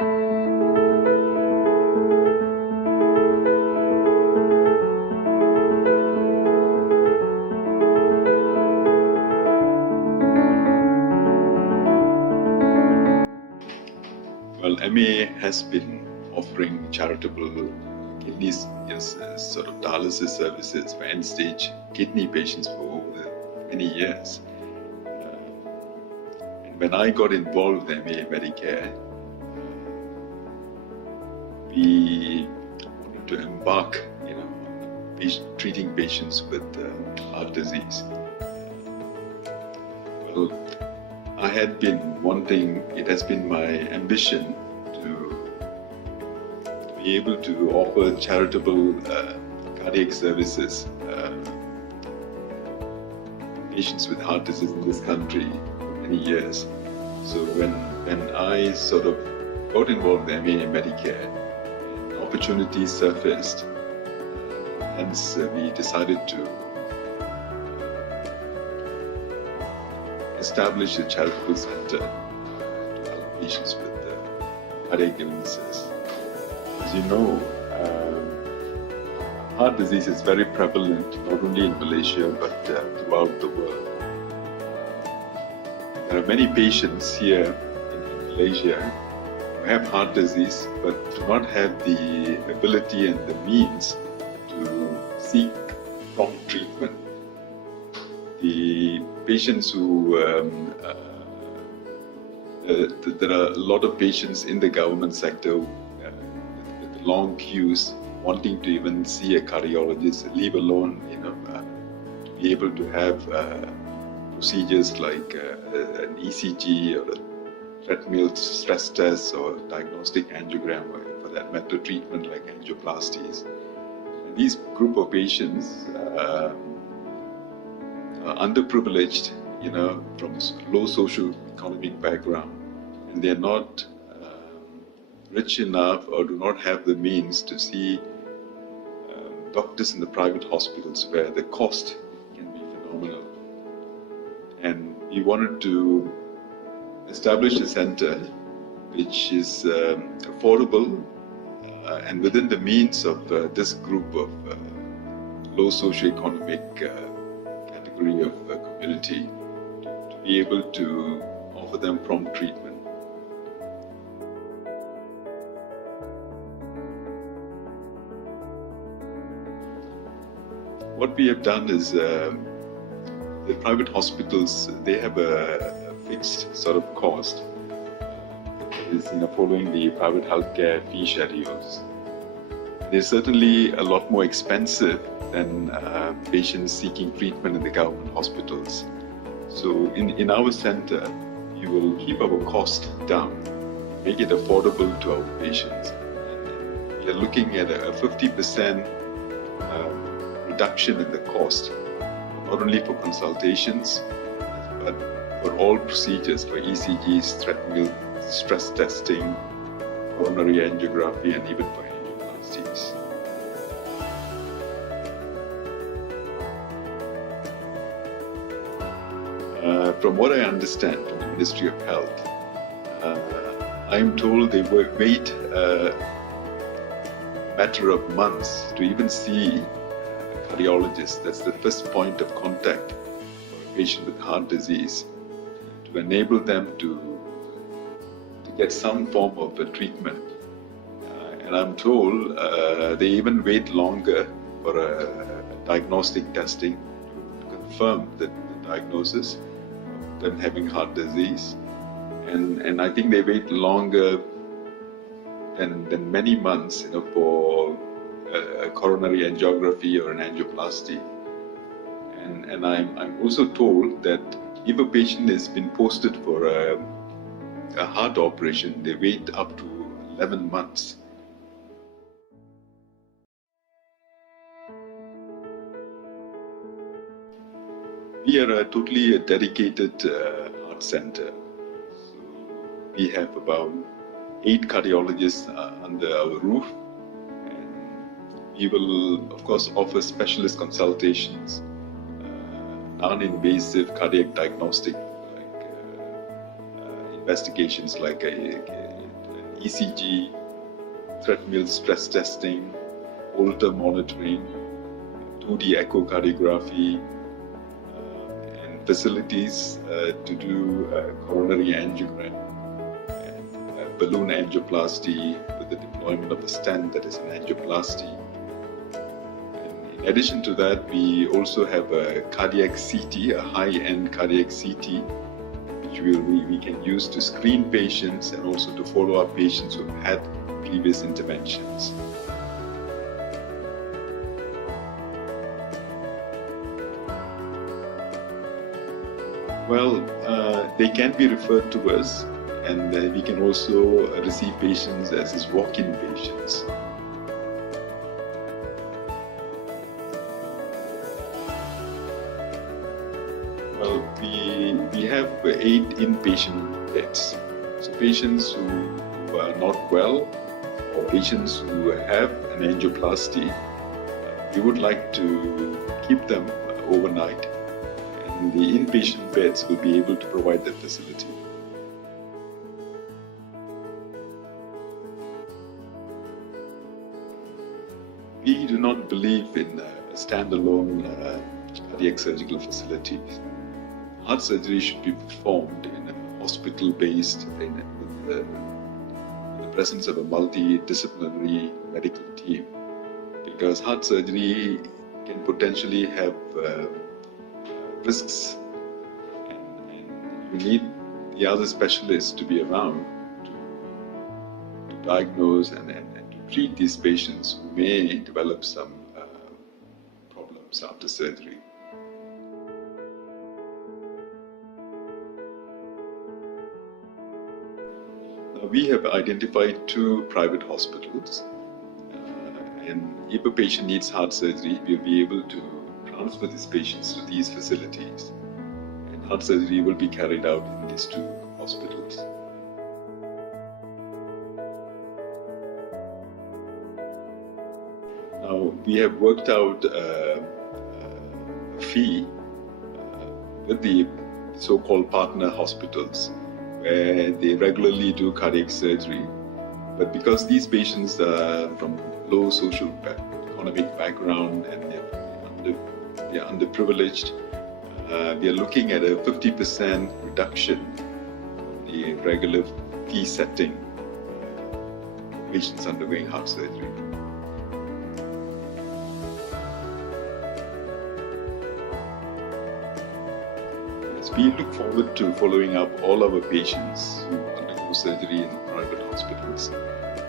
Well, MA has been offering charitable kidney sort of dialysis services for end-stage kidney patients for over many years. And when I got involved with MA Medicare, we wanted to embark, on treating patients with heart disease. Well, I had been wanting, it has been my ambition to be able to offer charitable cardiac services patients with heart disease in this country for many years. So when I sort of got involved with MA and Medicare, opportunities surfaced, hence we decided to establish a charitable center to help patients with cardiac illnesses. As you know, heart disease is very prevalent not only in Malaysia but throughout the world. There are many patients here in Malaysia who have heart disease but do not have the ability and the means to seek prompt treatment. The patients who, there are a lot of patients in the government sector with long queues wanting to even see a cardiologist, leave alone, to be able to have procedures like an ECG or a treadmill stress test or diagnostic angiogram, or for that matter treatment like angioplasties. And these group of patients are underprivileged, from low socio-economic background, and they're not rich enough or do not have the means to see doctors in the private hospitals where the cost can be phenomenal. And we wanted to establish a center which is affordable and within the means of this group of low socio-economic category of community, to be able to offer them prompt treatment. What we have done is the private hospitals, they have a fixed sort of cost. It is following the private healthcare fee schedules. They're certainly a lot more expensive than patients seeking treatment in the government hospitals. So in our center, we will keep our cost down, make it affordable to our patients. And we are looking at a 50% reduction in the cost, not only for consultations, but for all procedures, for ECGs, treadmill, stress testing, coronary angiography, and even for angioplasties. From what I understand from the Ministry of Health, I am told they wait a matter of months to even see cardiologist. That's the first point of contact for a patient with heart disease, to enable them to get some form of a treatment. And I'm told they even wait longer for a diagnostic testing to confirm the diagnosis of them having heart disease. And I think they wait longer than many months, for a coronary angiography or an angioplasty. And I'm also told that if a patient has been posted for a heart operation, they wait up to 11 months. We are a totally dedicated heart center. So we have about 8 cardiologists under our roof. We will, of course, offer specialist consultations, non-invasive cardiac diagnostic, like investigations like an ECG, treadmill stress testing, Holter monitoring, 2D echocardiography, and facilities to do coronary angiogram, and balloon angioplasty with the deployment of a stent, that is an angioplasty. And in addition to that, we also have a cardiac CT, a high-end cardiac CT, which we can use to screen patients and also to follow up patients who have had previous interventions. Well, they can be referred to us, and we can also receive patients as walk-in patients. Well, we have 8 inpatient beds. So patients who are not well, or patients who have an angioplasty, we would like to keep them overnight, and the inpatient beds will be able to provide that facility. We do not believe in a standalone cardiac surgical facility. Heart surgery should be performed in a hospital-based, with the presence of a multidisciplinary medical team, because heart surgery can potentially have risks, and you need the other specialists to be around to diagnose and to treat these patients who may develop some problems after surgery. We have identified 2 private hospitals, and if a patient needs heart surgery, we'll be able to transfer these patients to these facilities, and heart surgery will be carried out in these 2 hospitals. Now, we have worked out a fee with the so-called partner hospitals, where they regularly do cardiac surgery. But because these patients are from low socio-economic background and they're underprivileged, we are looking at a 50% reduction of the regular fee setting for patients undergoing heart surgery. We look forward to following up all our patients who undergo surgery in private hospitals,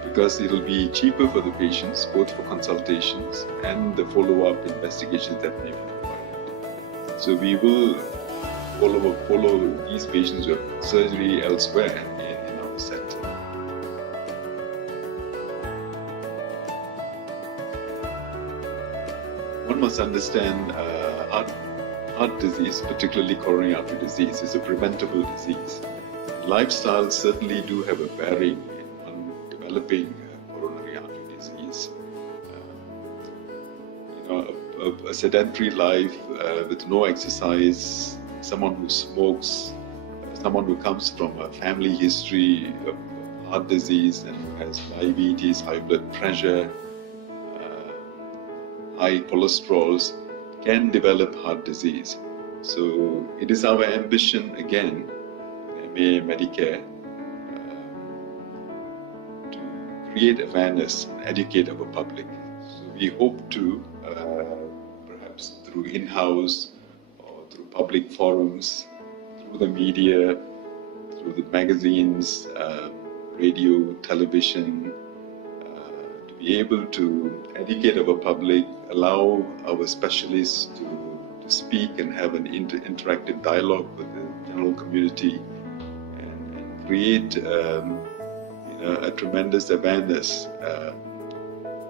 because it will be cheaper for the patients, both for consultations and the follow-up investigations that may be required. So we will follow these patients who have surgery elsewhere in our center. One must understand heart disease, particularly coronary artery disease, is a preventable disease. Lifestyles certainly do have a bearing on developing coronary artery disease. A sedentary life with no exercise, someone who smokes, someone who comes from a family history of heart disease and who has diabetes, high blood pressure, high cholesterols, can develop heart disease. So it is our ambition, again, Medicare, to create awareness and educate our public. So we hope to, perhaps through in-house or through public forums, through the media, through the magazines, radio, television, to be able to educate our public, allow our specialists to speak and have an interactive dialogue with the general community, and create a tremendous awareness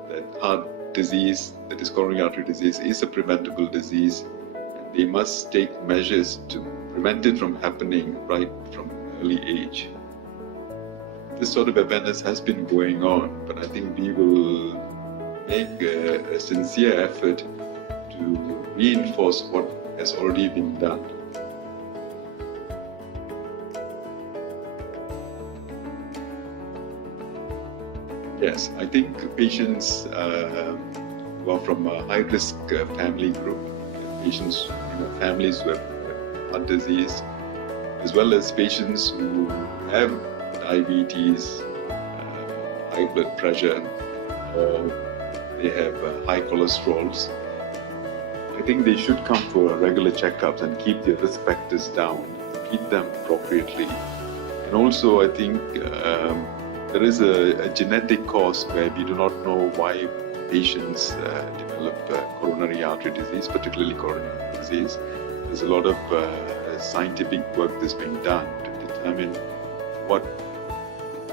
that heart disease, that is coronary artery disease, is a preventable disease, and they must take measures to prevent it from happening right from early age. This sort of awareness has been going on, but I think we will make a sincere effort to reinforce what has already been done. Yes, I think patients who are from a high-risk family group, patients, families who have heart disease, as well as patients who have diabetes, high blood pressure, or they have high cholesterols. I think they should come for regular checkups and keep their risk factors down, treat them appropriately. And also, I think there is a genetic cause where we do not know why patients develop coronary artery disease, particularly coronary disease. There's a lot of scientific work that's being done to determine what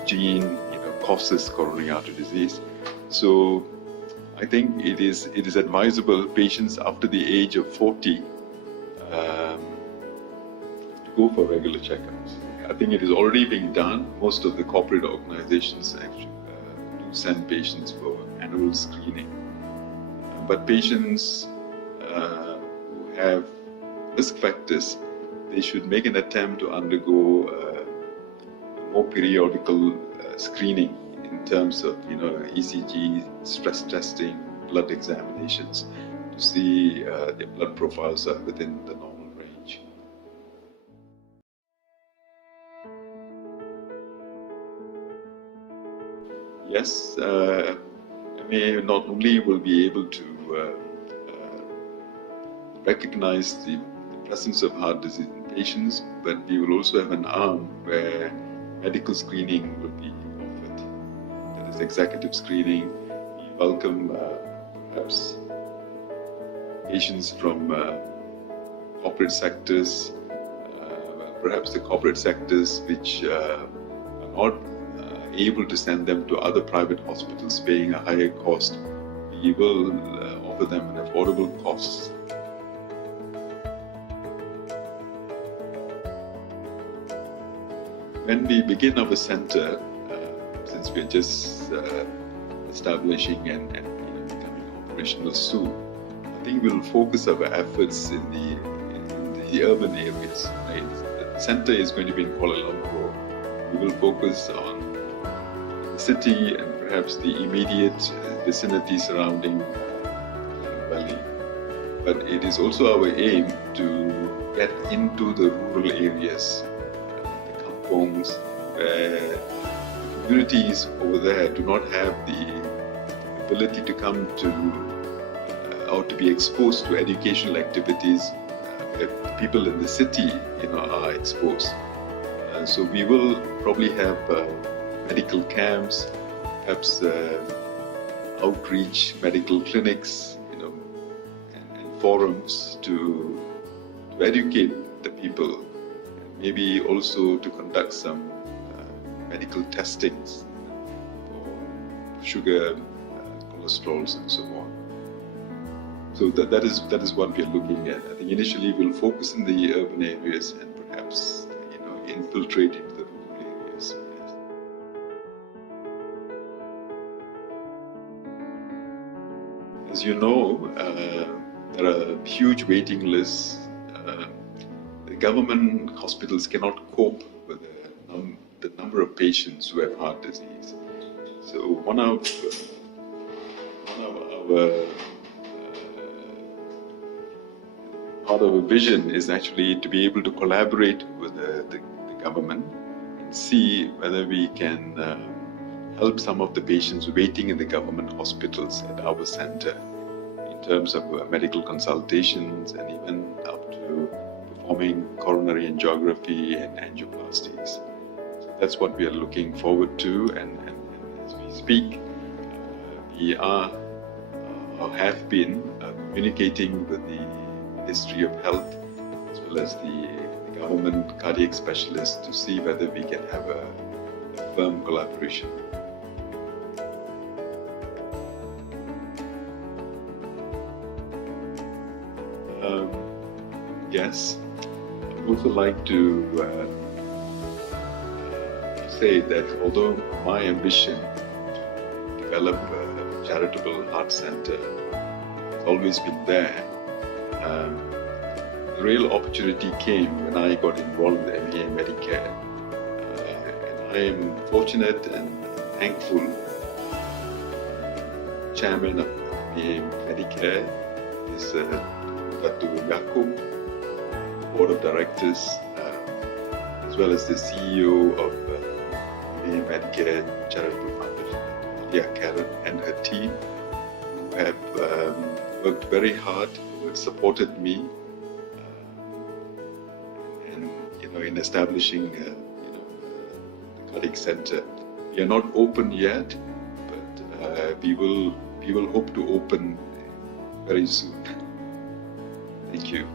gene causes coronary artery disease. So I think it is advisable patients after the age of 40 to go for regular checkups. I think it is already being done. Most of the corporate organizations actually do send patients for annual screening. But patients who have risk factors, they should make an attempt to undergo more periodical screening in terms of ECG, stress testing, blood examinations to see their blood profiles are within the normal range. Yes, I mean, not only will be able to recognize the presence of heart disease in patients, but we will also have an arm where medical screening will be offered. That is executive screening. We welcome perhaps patients from corporate sectors, perhaps the corporate sectors which are not able to send them to other private hospitals paying a higher cost. We will offer them an affordable cost. When we begin our center, since we're just establishing and becoming operational soon, I think we'll focus our efforts in the urban areas. Right? The center is going to be in Kuala Lumpur. We will focus on the city and perhaps the immediate vicinity surrounding Valley. But it is also our aim to get into the rural areas, where communities over there do not have the ability to come to or to be exposed to educational activities where people in the city are exposed. So we will probably have medical camps, perhaps outreach medical clinics, and forums to educate the people. Maybe also to conduct some medical testings for sugar, cholesterols, and so on. So that is what we are looking at. I think initially we'll focus in the urban areas and perhaps infiltrate into the rural areas. Yes. As you know, there are huge waiting lists. Government hospitals cannot cope with the number of patients who have heart disease. So part of our vision is actually to be able to collaborate with the government and see whether we can help some of the patients waiting in the government hospitals at our center in terms of medical consultations and even up to performing coronary angiography and angioplasties. So that's what we are looking forward to, and as we speak, we are or have been communicating with the Ministry of Health as well as the government cardiac specialists to see whether we can have a firm collaboration. Yes. I'd also like to say that although my ambition to develop a charitable heart center has always been there, the real opportunity came when I got involved in the MA Medicare. And I am fortunate and thankful chairman of Medicare is Dato Dr, board of directors, as well as the CEO of Medicare Charitable Foundation, Karen, and her team, who have worked very hard, who have supported me in establishing the cardiac center. We are not open yet, but we will hope to open very soon. Thank you.